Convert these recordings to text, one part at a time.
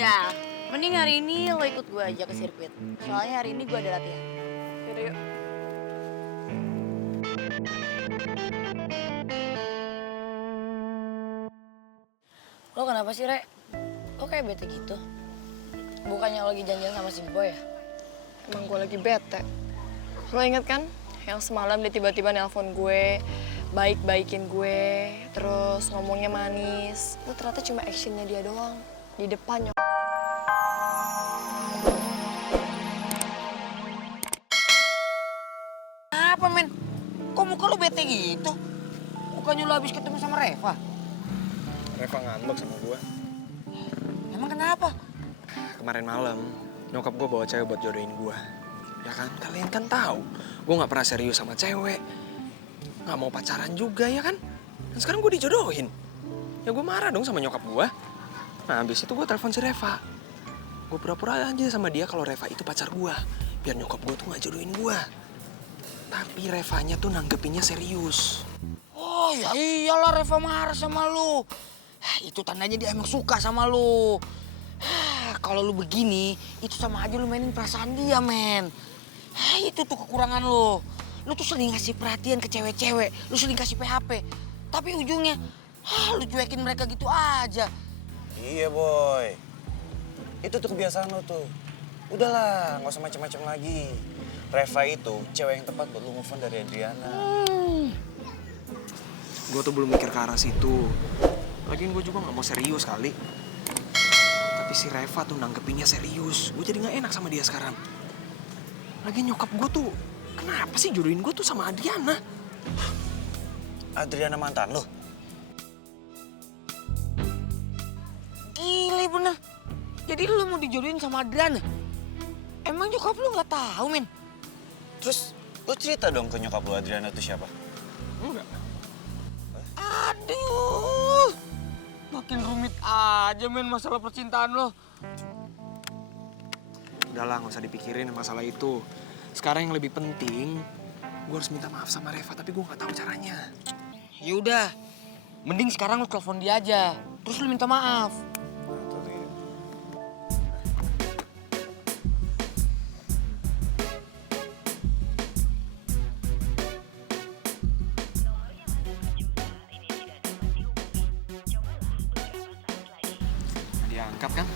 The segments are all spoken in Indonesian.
Udah, mending hari ini lo ikut gue aja ke sirkuit. Soalnya hari ini gue ada latihan. Yaudah yuk. Lo kenapa sih, Rek? Lo kayak bete gitu? Bukannya lo lagi janjian sama si Boy ya? Emang gue lagi bete. Lo inget kan? Yang semalam dia tiba-tiba nelpon gue, baik-baikin gue, terus ngomongnya manis. Lo ternyata cuma actionnya dia doang. Di depan nyok. Apa men? Kok muka lu bete gitu? Bukannya lu habis ketemu sama Reva? Reva ngambek sama gue. Emang kenapa? Kemarin malam, nyokap gue bawa cewek buat jodohin gue. Ya kan, kalian kan tahu, gue nggak pernah serius sama cewek. Nggak mau pacaran juga, ya kan? Dan sekarang gue dijodohin. Ya gue marah dong sama nyokap gue. Nah, habis itu gue telepon si Reva. Gue pura-pura aja sama dia kalau Reva itu pacar gue. Biar nyokap gue tuh nggak jodohin gue. Tapi Revanya tuh nanggepinnya serius. Oh ya iyalah Reva marah sama lu. Itu tandanya dia emang suka sama lu. Kalau lu begini, itu sama aja lu mainin perasaan dia, men. Itu tuh kekurangan lu. Lu tuh sering ngasih perhatian ke cewek-cewek. Lu sering kasih PHP. Tapi ujungnya, lu cuekin mereka gitu aja. Iya boy, itu tuh kebiasaan lo tuh. Udahlah, nggak usah macam-macam lagi. Reva itu cewek yang tepat buat lo move on dari Adriana. Gue tuh belum mikir ke arah situ. Lagian gue juga nggak mau serius kali. Tapi si Reva tuh nanggepinnya serius. Gue jadi nggak enak sama dia sekarang. Lagi nyokap gue tuh, kenapa sih jodohin gue tuh sama Adriana? Adriana mantan lo? Gile bener. Jadi lu mau dijodohin sama Adriana? Emang nyokap lu nggak tahu, men? Terus lo cerita dong ke nyokap lo Adriana tuh siapa? Enggak. Aduh, makin rumit aja men masalah percintaan lo. Udahlah, nggak usah dipikirin masalah itu. Sekarang yang lebih penting, gue harus minta maaf sama Reva, tapi gue nggak tahu caranya. Yaudah, mending sekarang lu telepon dia aja, terus lu minta maaf. Diangkat kan?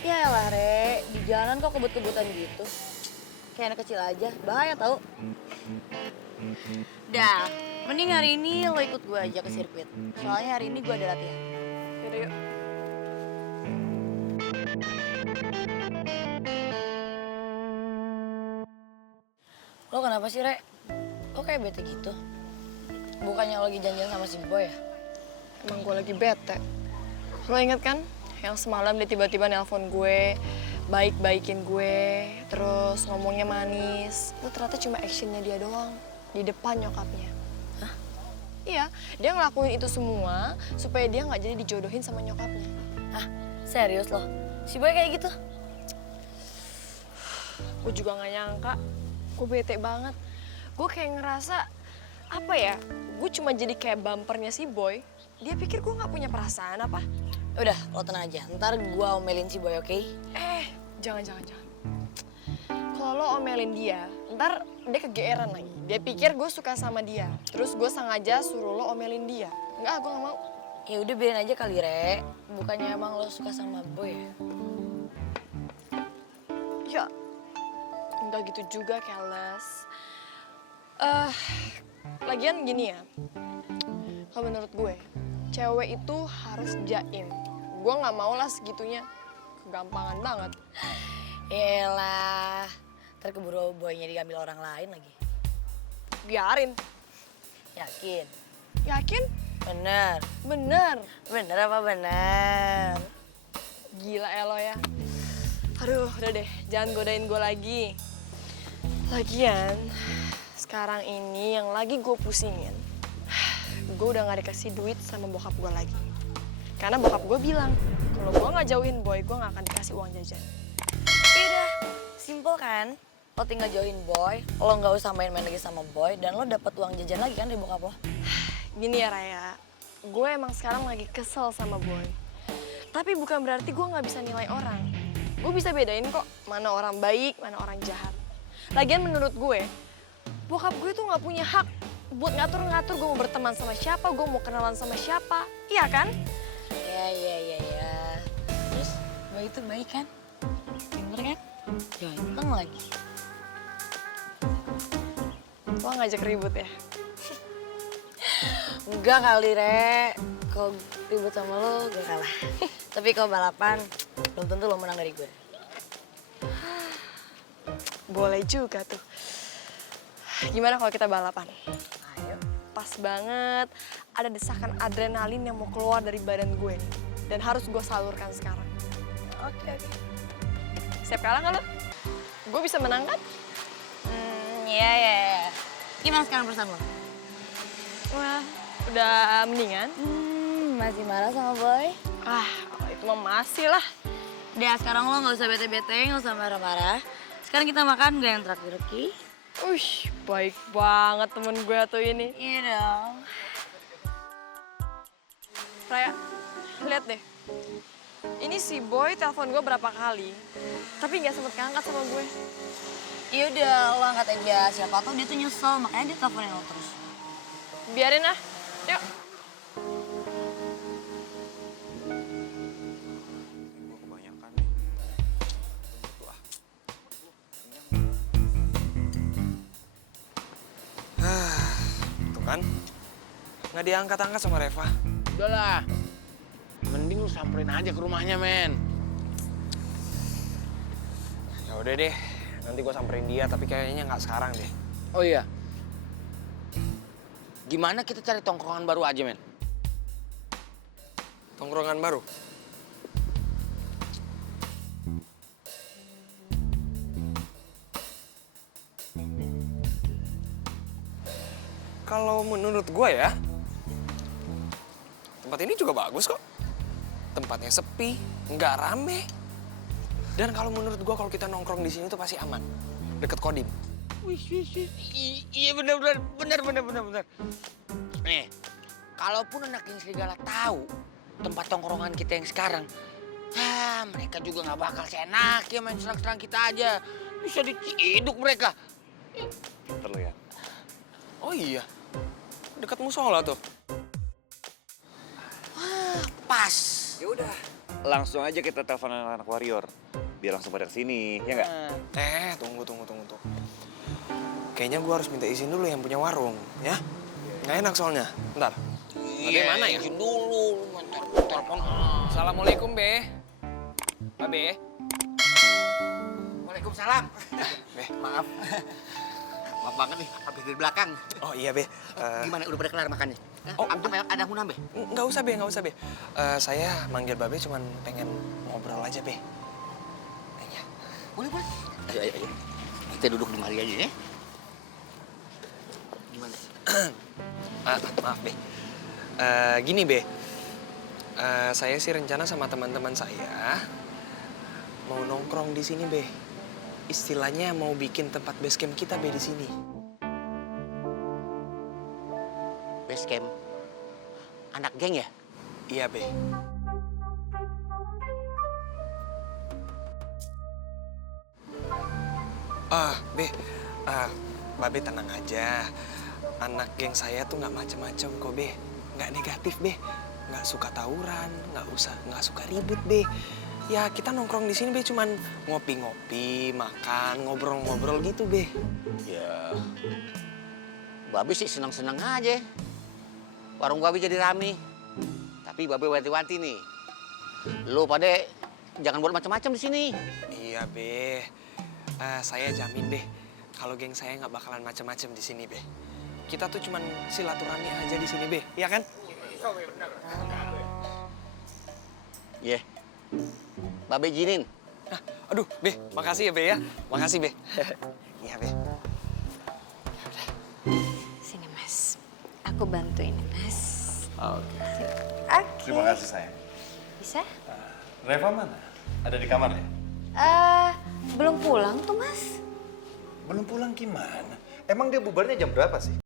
Ya elah, Rek. Di jalanan kok kebut-kebutan gitu. Kayak anak kecil aja. Bahaya tau. Udah, mending hari ini lo ikut gue aja ke sirkuit. Soalnya hari ini gue ada latihan. Yaudah yuk. Lo kenapa sih, Rek? Lo kayak bete gitu? Bukannya lo lagi janjian sama si Boy ya? Emang gue lagi bete. Lo inget kan? Yang semalam dia tiba-tiba nelpon gue, baik-baikin gue, terus ngomongnya manis. Lo ternyata cuma actionnya dia doang. Di depan nyokapnya. Hah? Iya, dia ngelakuin itu semua supaya dia nggak jadi dijodohin sama nyokapnya. Hah? Serius lo? Si Boy kayak gitu? Gue juga nggak nyangka. Gue bete banget. Gue kayak ngerasa, apa ya, gue cuma jadi kayak bumpernya si Boy. Dia pikir gue nggak punya perasaan apa? Udah, lo tenang aja. Ntar gue omelin si Boy, oke? Jangan. Kalau lo omelin dia, ntar dia kegeeran lagi. Dia pikir gue suka sama dia. Terus gue sengaja suruh lo omelin dia. Enggak, gue nggak mau. Ya udah biarin aja kali, Rek. Bukannya emang lo suka sama Boy ya? Ya, enggak gitu juga, keles. Lagian gini ya. Kalau menurut gue, cewek itu harus jaim. Gue nggak mau lah segitunya. Kegampangan banget. Yelah, ntar keburu boynya diambil orang lain lagi. Biarin. Yakin? Yakin? Bener. Bener. Bener apa bener? Gila ya lo ya. Aduh, udah deh, jangan godain gue lagi. Lagian, sekarang ini yang lagi gue pusingin, gue udah gak dikasih duit sama bokap gue lagi. Karena bokap gue bilang, kalau gue gak jauhin boy, gue gak akan dikasih uang jajan. Udah, simple kan? Lo tinggal join boy, lo nggak usah main-main lagi sama boy, dan lo dapat uang jajan lagi kan dari bokap lo. Gini ya Raya, gue emang sekarang lagi kesel sama boy. Tapi bukan berarti gue gak bisa nilai orang. Gue bisa bedain kok mana orang baik, mana orang jahat. Lagian menurut gue, bokap gue tuh gak punya hak buat ngatur-ngatur gue mau berteman sama siapa, gue mau kenalan sama siapa. Iya kan? Ya. Terus boy itu baik kan? Pinter kan? Ganteng lagi. Lo ngajak ribut ya? Enggak kali, Re. Kalau ribut sama lo, gue kalah. Tapi kalau balapan, belum tentu lo menang dari gue. Boleh juga tuh. Gimana kalau kita balapan? Ayo. Pas banget, ada desakan adrenalin yang mau keluar dari badan gue nih. Dan harus gue salurkan sekarang. Oke. Siap kalah nggak lo? Gue bisa menang kan? Iya. Gimana sekarang perasaan lo? Wah, udah mendingan. Masih marah sama boy? Ah, itu mah masih lah. Udah, sekarang lo gak usah bete-bete, gak usah marah-marah. Sekarang kita makan, gue yang traktir, oke? Baik banget temen gue tuh ini. Iya dong. Raya, lihat deh. Ini si Boy telepon gue berapa kali, tapi nggak sempet ngangkat sama gue. Yaudah, lo angkat aja. Siapa tau dia tuh nyesel, makanya dia teleponin lo terus. Biarin ah, yuk. Gue kebanyakan nih. Tuh kan, nggak diangkat-angkat sama Reva. Udahlah, mending lu samperin aja ke rumahnya, men. Ya udah deh, nanti gue samperin dia, tapi kayaknya nggak sekarang deh. Oh iya, gimana kita cari tongkrongan baru aja, men? Tongkrongan baru? Kalau menurut gue ya, tempat ini juga bagus kok. Tempatnya sepi, nggak rame. Dan kalau menurut gue kalau kita nongkrong di sini tuh pasti aman, deket Kodim. Wih. Iya bener. Nih, kalaupun anak geng serigala tahu tempat tongkrongan kita yang sekarang, mereka juga nggak bakal seenak ya main serang-serang kita aja. Bisa diciduk mereka. Pinter lo ya. Oh iya, dekat musola tuh. Pas. Ya udah, langsung aja kita telepon anak-anak warrior. Biar langsung pada kesini, ya nggak? Tunggu. Kayaknya gue harus minta izin dulu yang punya warung, ya? Nggak enak soalnya. Bentar. Babe mana ya? Izin dulu, telepon. Assalamualaikum, Be. Babe. Waalaikumsalam. Be. Maaf. Maaf banget nih, habis dari belakang. Oh iya, Be. Gimana, udah pada kelar makannya? Oh. Ada hunam, Be? Nggak usah, Be. Saya manggil Babe cuman pengen ngobrol aja, Be. Iya. Boleh. Ayo. Kita duduk di mari aja, ya. Gimana? Maaf, Be. Gini, Be. Saya sih rencana sama teman-teman saya mau nongkrong di sini, Be. Istilahnya mau bikin tempat base camp kita, Be, di sini. Base camp? Anak geng ya? Iya, Be. Be, Babe tenang aja. Anak geng saya tuh nggak macem-macem kok, Be. Nggak negatif, Be. Nggak suka tawuran, nggak suka ribut, Be. Ya kita nongkrong di sini, Be, cuman ngopi-ngopi, makan, ngobrol-ngobrol gitu, Be. Ya, Babe sih senang-senang aja. Warung Babe jadi rame. Tapi Babe wanti-wanti nih. Lu pada jangan buat macam-macam di sini. Iya, Be. Saya jamin, Be, kalau geng saya nggak bakalan macem-macem di sini, Be. Kita tuh cuman silaturahmi aja di sini, Be. Iya kan? Iya. Babe izinin. Nah, aduh, Be, makasih ya, Be ya. Makasih, Be. Iya, Be. Sini Mas, aku bantuin Mas. Oke. Oke. Terima kasih sayang. Bisa? Reva mana? Ada di kamarnya? Belum pulang tuh Mas. Belum pulang gimana? Emang dia bubarnya jam berapa sih?